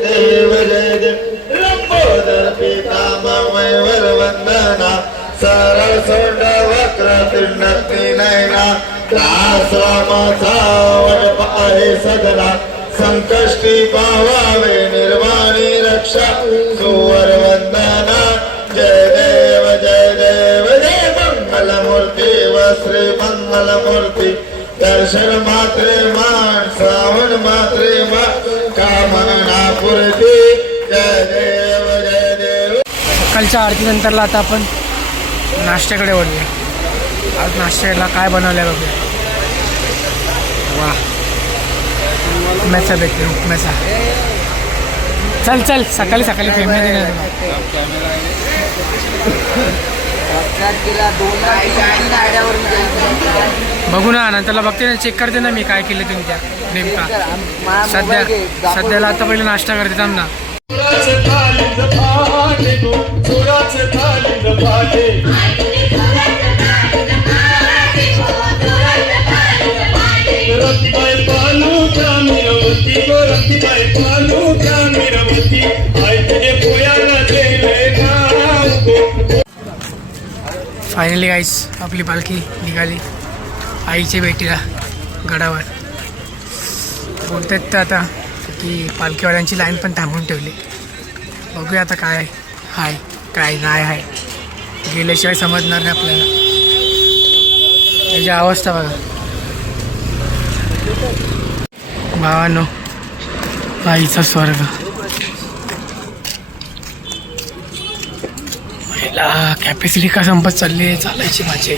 देव जय देव लंबोदर पीतामय वंदना सरळ सोंड वक्रतुंड नयना रामचा वड आहे सदना संकष्टी पावावे निर्वाणी रक्षा सुवर वंदना जय देव जय मंगलमूर्ती व श्री मंगलमूर्ती दर्शन मात्रे मान श्रावण मात्रे कामना पूर्ती जय देव जय देव. सकाळच्या आरतीनंतरला आता आपण नाश्त्याकडे वळूया. आज नाश्त्याला काय बनवलं आहे बघूया. वा उपम्याचा भेटते उपम्याचा. चल चल सकाळी सकाळी फेमस बघू ना नंतरला बघते ना चेक करते ना मी काय केलं तुम्ही त्या नेमका. सध्याला आता पहिले नाश्ता करते थांब ना. फायनली गाईस आपली पालखी निघाली आईच्या भेटीला गडावर. बोलतात तर आता की पालखीवाल्यांची लाईन पण थांबवून ठेवली. बघूया आता काय हाय काय नाही आहे. गेल्याशिवाय समजणार नाही आपल्याला. त्याची अवस्था बघा भावानो. आईचा स्वर्ग. कॅपॅसिटी का संपत चालली आहे चालायची माझे.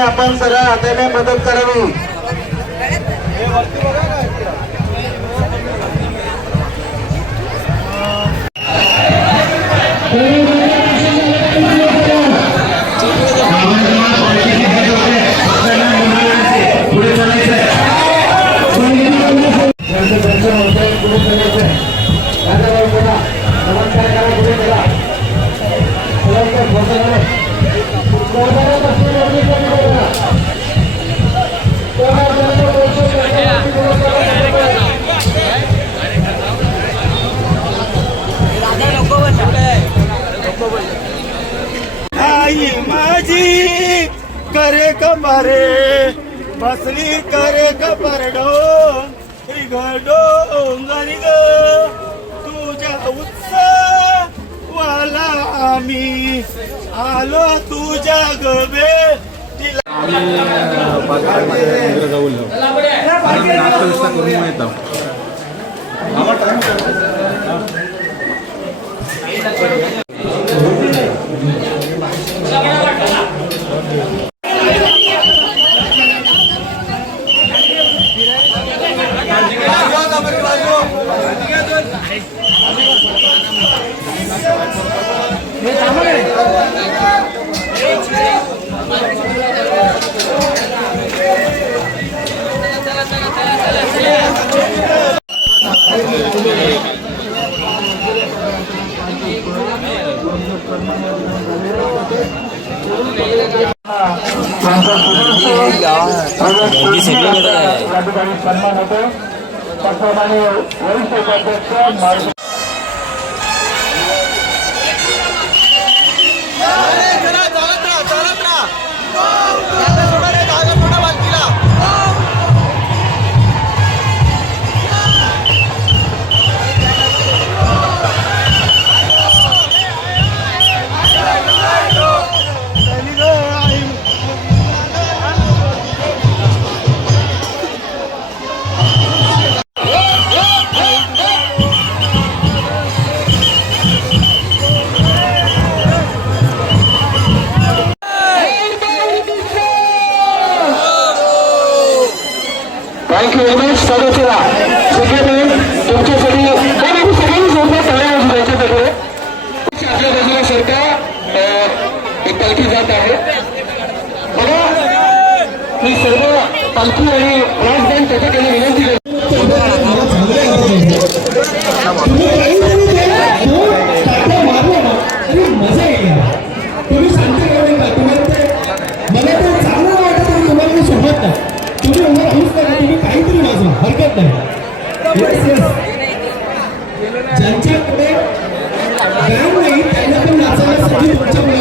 आपण सरळ हाताने मदत करावी. आई माझी करे कमारे बसली करे कपरडो घडो गरी ग तुझ्या उत्सवाला आम्ही आलो तुझ्या गबे. सन्मान होतो त्याप्रमाणे वरिष्ठ उपाध्यक्ष बघण्यासारखा एक पालखी जात आहे बघा. मी सर्व पालखी आणि ब्रास बँड त्याच्याकडे विनंती करतो. मजा येईल. तुम्ही शांती करू नका. तुम्हाला मला तर चांगलं वाटत तरी तुम्हाला मी सोबत नाही. तुम्ही उभं राहूच नका. तुम्ही काहीतरी वाजवा, हरकत नाही. ज्यांच्याकडे बँड नाही त्यांना पण नाचवण्यासाठी तुमच्याकडे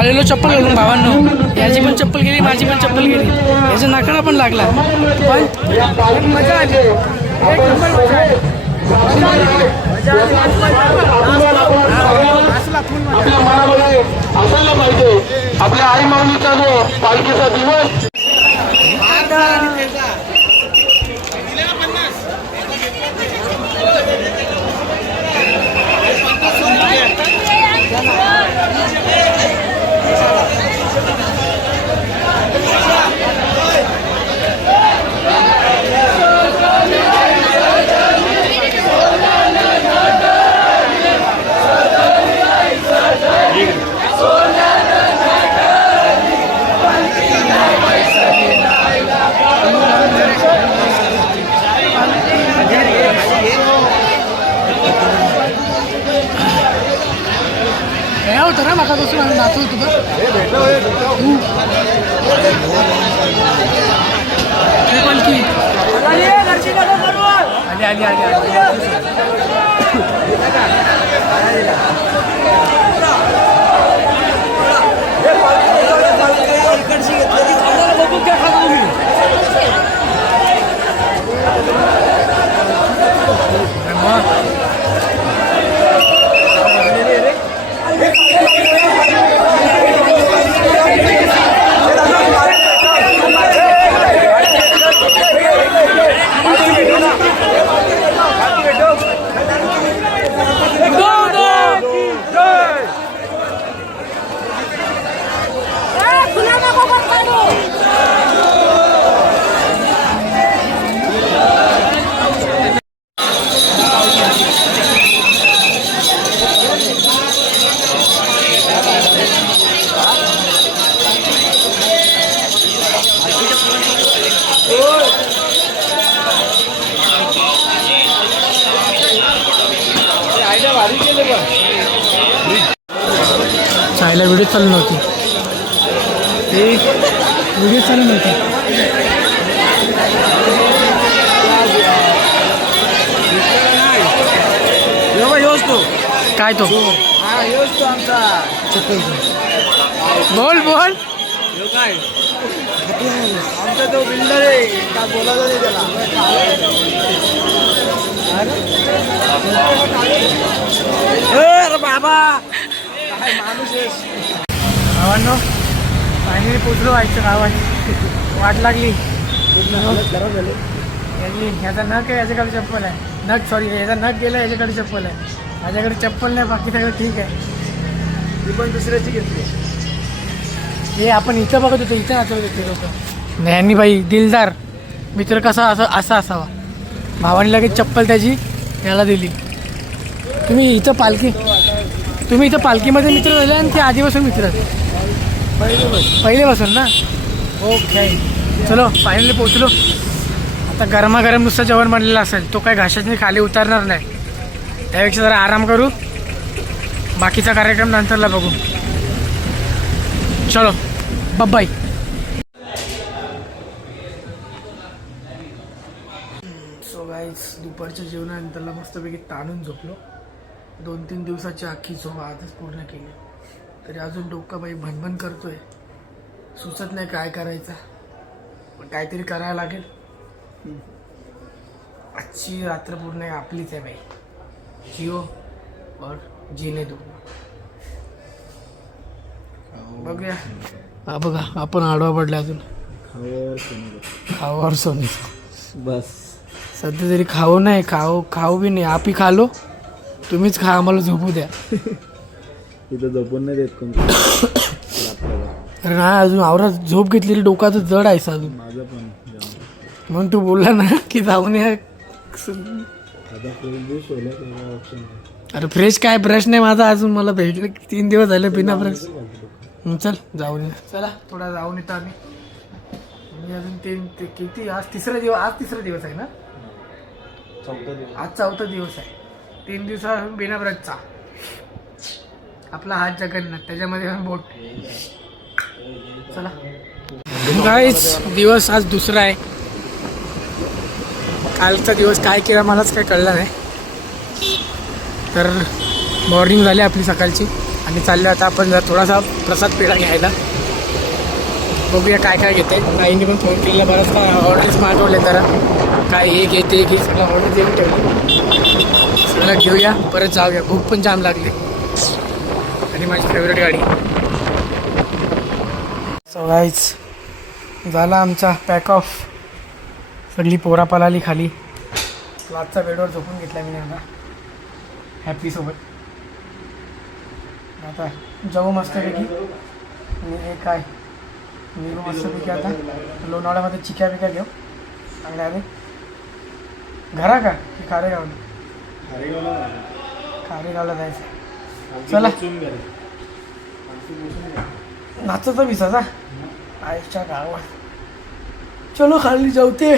आलेलो चप्पल घालून भावांनो. याची पण चप्पल गेली, माझी पण चप्पल गेली, याचा नाकाला पण लागला, पण मजा आली. एक नंबर मजा आली. आपल्या मनामध्ये असायला पाहिजे आपल्या आई माऊलीचा जो पालखीचा दिवस. काय होतं ना माका बसून आम्ही नाचू होतो पालखी आली आली आली चायला व्हिडिओ चालू नव्हती, ते व्हिडिओ चालू नव्हती. काय तो बोल बोल काय आमचा तो बिल्डर आहे का बोलायचं नाही त्याला. अरे बाबा काय माणूस आहेस. भावांनो फायनली पोचलो आईच्या गावात. वाट लागली. खराब झाले. याचा नख आहे, याच्याकडे चप्पल आहे. नख सॉरी, याचा नख गेला, याच्याकडे चप्पल आहे. माझ्याकडे चप्पल नाही, बाकी सगळं ठीक आहे. ती पण दुसऱ्याची घेतली. हे आपण इथं बघत होतो, इथं नाचवत होते लोक. यांनी बाई दिलदार मित्र कसा असा असावा. भावाने लगेच चप्पल त्याची याला दिली. तुम्ही इथं पालखीमध्ये मित्र झाले आणि ते आधीपासून मित्र पहिलेपासून ना. ओके चलो फायनली पोचलो. आता गरमागरम नुसतं जेवण बनलेलं असेल, तो काय घाशाने खाली उतरणार नाही. त्यापेक्षा जरा आराम करू, बाकीचा कार्यक्रम नंतरला बघू. चलो बाय. सो गाईज दुपारच्या जेवणानंतरला मस्तपैकी ताणून झोपलो. 2-3 दिवसाची अख्खी झोप आजच पूर्ण केली. तरी अजून डोकं बाई भनभन करतोय, सुचत नाही काय करायचं, पण काहीतरी करायला लागेल. आजची रात्र पूर्ण आपलीच आहे बाई. जिओ और जीने दो. बघूया. हा बघा आपण आडवा पडला अजून. खावावर सोने बस सध्या तरी खाऊ नाही, खाऊ बी नाही. आपी खालो, तुम्हीच खा, आम्हाला झोपू द्या. तिथं झोपून नाही देत कोण. अरे ना अजून आवरात झोप घेतलेली डोक्याचं जड आहे अजून. माझं पण म्हणून तू बोलला ना की जाऊन या. आता ऑप्शन. अरे फ्रेश काय ब्रश नाही माझा अजून, मला भेटलं 3 दिवस झाले बिना ब्रश. चल जाऊन ये. चला थोडा जाऊन येतो आम्ही. अजून ते किती आज तिसरा दिवस आहे ना. आज चौथा दिवस आहे. 3 दिवसापासून बिना ब्रशचा. आपला हात जगन्नाथ, त्याच्यामध्ये पण बोट. चला गाईस दिवस आज दुसरा आहे. कालचा दिवस काय केला मलाच काय कळलं नाही. तर मॉर्निंग झाली आपली सकाळची. आणि चाललो आता आपण जर थोडासा प्रसाद पेढा घ्यायला. बघूया काय काय घेते. आईने पण फोन केलेला बरंच काय ऑर्डर्स मागवले जरा काय हे घे ते घे सगळं ऑर्डर देऊन ठेवलं. सगळं घेऊया परत जाऊया. भूक पण जाम लागली आणि माझी फेवरेट गाडी. सो गाईज झाला आमचा पॅक ऑफ. सगळी पोरा पळाली खाली. क्लासचा बेडवर झोपून घेतला मी आता हॅपीसोबत. आता जाऊ मस्तपैकी आणि हे काय मी मस्तपैकी आता लोणावळ्यामध्ये चिक्या बिक्या घेऊ चांगल्या आले. घरा का की कारेगावला? कारेगावला जायचं. चला नाचता विसाचा आईच्या गावात. चलो खाली जाऊ. ते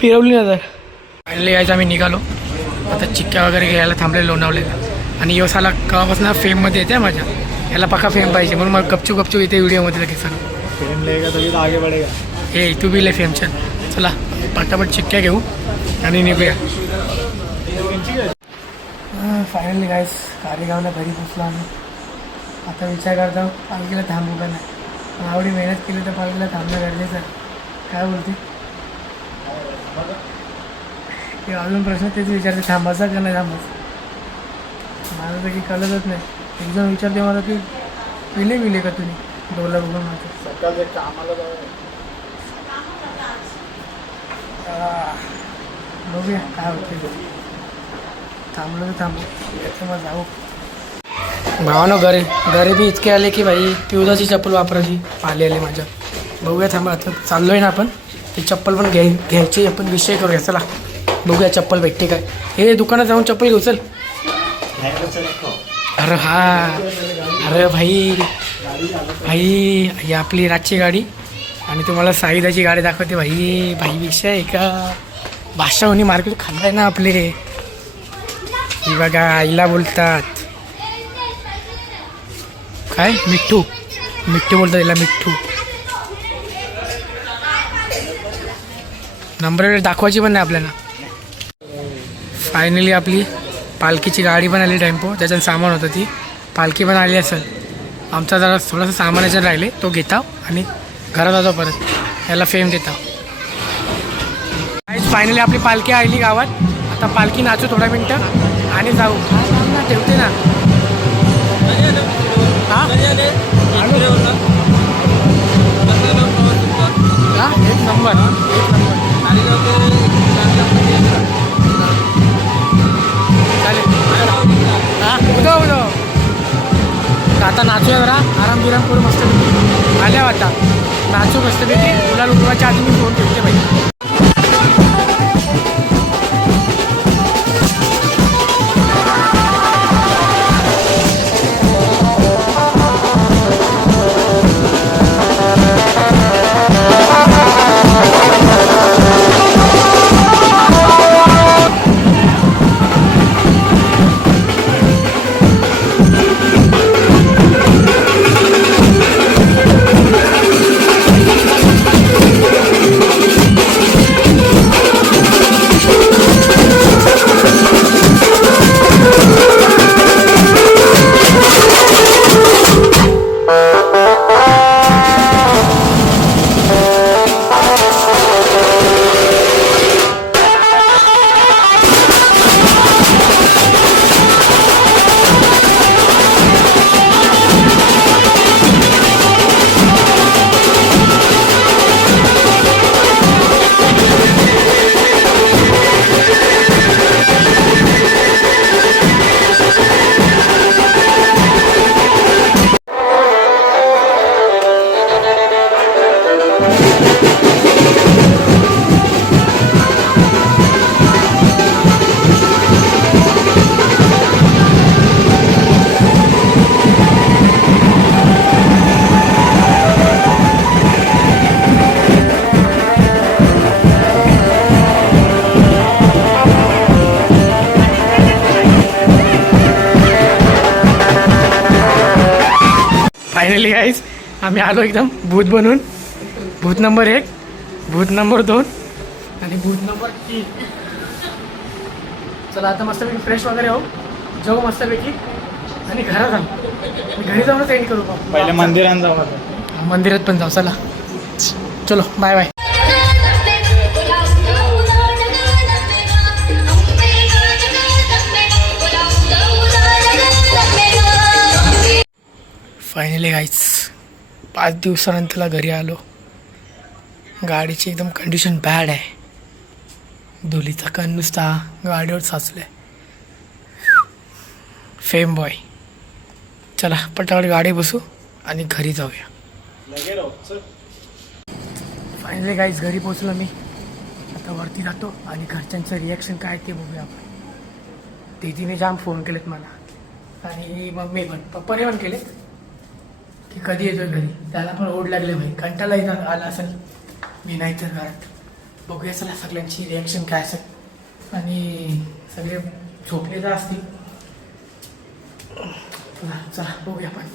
फिरवली ना तर फायनली यायचं आम्ही निघालो. आता चिक्क्या वगैरे घ्यायला थांबले लोणावळ्याला. आणि यवसाला केव्हापासून फेममध्ये येते माझ्या. याला पक्का फेम पाहिजे म्हणून मग गपचूप गपचूप येते व्हिडिओमध्ये लगेच. फेम लेगा तभी तो आगे बढ़ेगा. हे तू बी ले फेम. चल चला पटापट चिक्क्या घेऊ आणि निघूया. फायनली गाईस कारेगावला घरी पोचलो आम्ही. आता विचार करतो पालखीला थांबू का नाही. आवडी मेहनत केली तर पालखीला थांबणं गरजेचं आहे. काय बोलते की अजून प्रश्न तेच विचारते थांबायचा का नाही थांबायचं. मला तर काही कळतच नाही. एकदम विचारते मला की विले का तुम्ही डोला बघून माझं. सकाळचं कामाला बघूया काय होते. थांबलो तर थांबू याचं मग जाऊ. भावानं घरी बी इतके आले की भाई पिवदाची चप्पल वापरायची आले माझ्या. बघूया थांबा आता चाललो आहे ना आपण. ती चप्पल पण घ्यायची आपण विषय करूया. चला बघूया चप्पल भेटते काय. हे दुकानात जाऊन चप्पल घेऊ. चल. अरे हा अरे भाई ही आपली रातची गाडी आणि तुम्हाला साईदाची गाडी दाखवते. भाई विषय आहे का. भाषा होणी मार्केट खाल्लं आहे ना आपले. ही बघा आईला बोलतात काय मिठ्ठू बोलतात याला. मिठ्ठू नंबर दाखवायची पण नाही आपल्याला. फायनली आपली पालखीची गाडी पण आली. टेम्पो ज्याच्यात सामान होतं ती पालखी पण आली असेल. आमचा जरा थोडासा सामान याच्यात राहिले तो घेता आणि घरात जातो परत. याला फेम देता. फायनली आपली पालखी आली गावात. आता पालखी नाचू थोडा मिनटं आणि जाऊ. ठेवते ना हां एक नंबर. चालेल हां उदो आता नाचूया जरा आराम बिराम करू मस्तपैकी. आल्या आता नाचू मस्तपैकी. तुला लुटवायच्या आधी मी फोन ठेवते पाहिजे. फायनली गाईज आम्ही आलो एकदम भूत बनून. भूत नंबर 1, भूत नंबर 2 आणि भूत नंबर 3. चला आता मस्तपैकी फ्रेश वगैरे हो, जाऊ मस्तपैकी आणि घरात जाऊ. घरी जाऊनच एंड करू बा. पहिले मंदिरात जाऊ आता. मंदिरात पण जाऊ. चला चलो बाय बाय. फायनली गाईच 5 दिवसानंतरला घरी आलो. गाडीची एकदम कंडिशन बॅड आहे. धुलीचा कण नुसता गाडीवर साचलाय. Fame boy. चला पटापट गाडी बसू आणि घरी जाऊया. फायनली गाईज घरी पोचलो मी. आता वरती जातो आणि घरच्यांचं रिॲक्शन काय ते बघूया आपण. दीदीने जाम फोन केलेत मला आणि मम्मी पण, पप्पाने पण केले की कधी येतोय घरी. त्याला पण ओढ लागले भाई, कंटाळा येतात आला असेल मी नाही तर घरात. बघूया चला सगळ्यांची रिॲक्शन काय असेल. आणि सगळे झोपले तर असतील. चला बघूया आपण.